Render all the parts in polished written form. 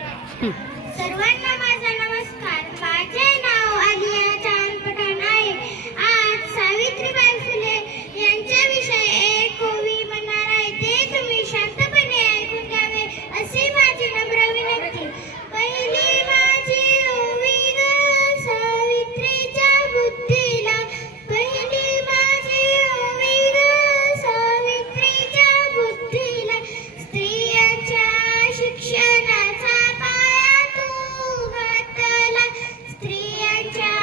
सर्वांना माझा नमस्कार. माझे नाव आलिया चांद पठाण आहे. आज सावित्रीबाई फुले यांच्याविषयी एक ओवी म्हणणार आहे. ते तुम्ही शांतपणे ऐकून घ्यावे अशी माझी नम्र विनंती. पहिली माझी ओवी ग सावित्रीच्या बुद्धीला, पहिली माझी ओवी ग सावित्रीच्या बुद्धीला. स्त्रियांच्या शिक्षणाचा पाया तू घातला, स्त्रियांच्या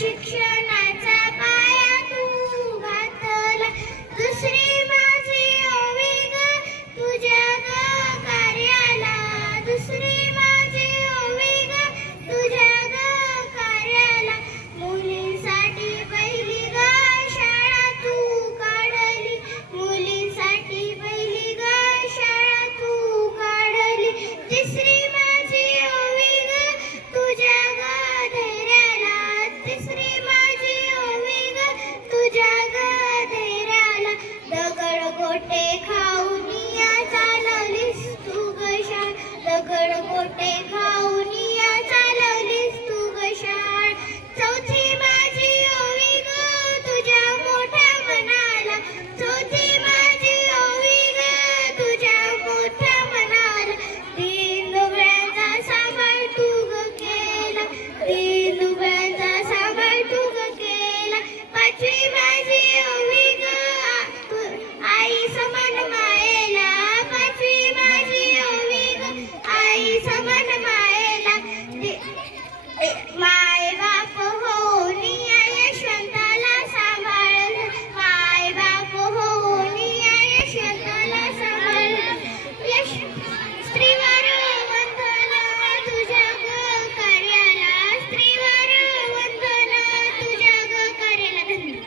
शिक्षणाचा पाया तू घातला. दुसरी माझी ओवी ग तुझ्या ग कार्याला, दुसरी माझी ओवी ग तुझ्या ग कार्याला. मुलींसाठी पहिली ग शाळा तू काढली, मुलींसाठी पहिली ग शाळा तू काढली. तिसरी माझी ओवी ग तुझ्या ग धैर्याला, तिसरी माझी ओवी ग तुझ्या ग धैर्याला. दगड गोटे खाऊन या चालवलीस तू ग शाळा, दगड गोटे खाऊन या चालवलीस तू ग शाळा. चौथी माझी ओवी ग तुझ्या मोठ्या मनाला, चौथी माझी ओवी ग तुझ्या मोठ्या मनाला. तीन दुबळ्यांचा सांभाळ तू ग केला, तीन दुबळ्यांचा सांभाळ तू ग केला. पाचवी माझी ओवी ग आई समान मायेला, पाचवी माझी ओवी ग आई समान मायेला.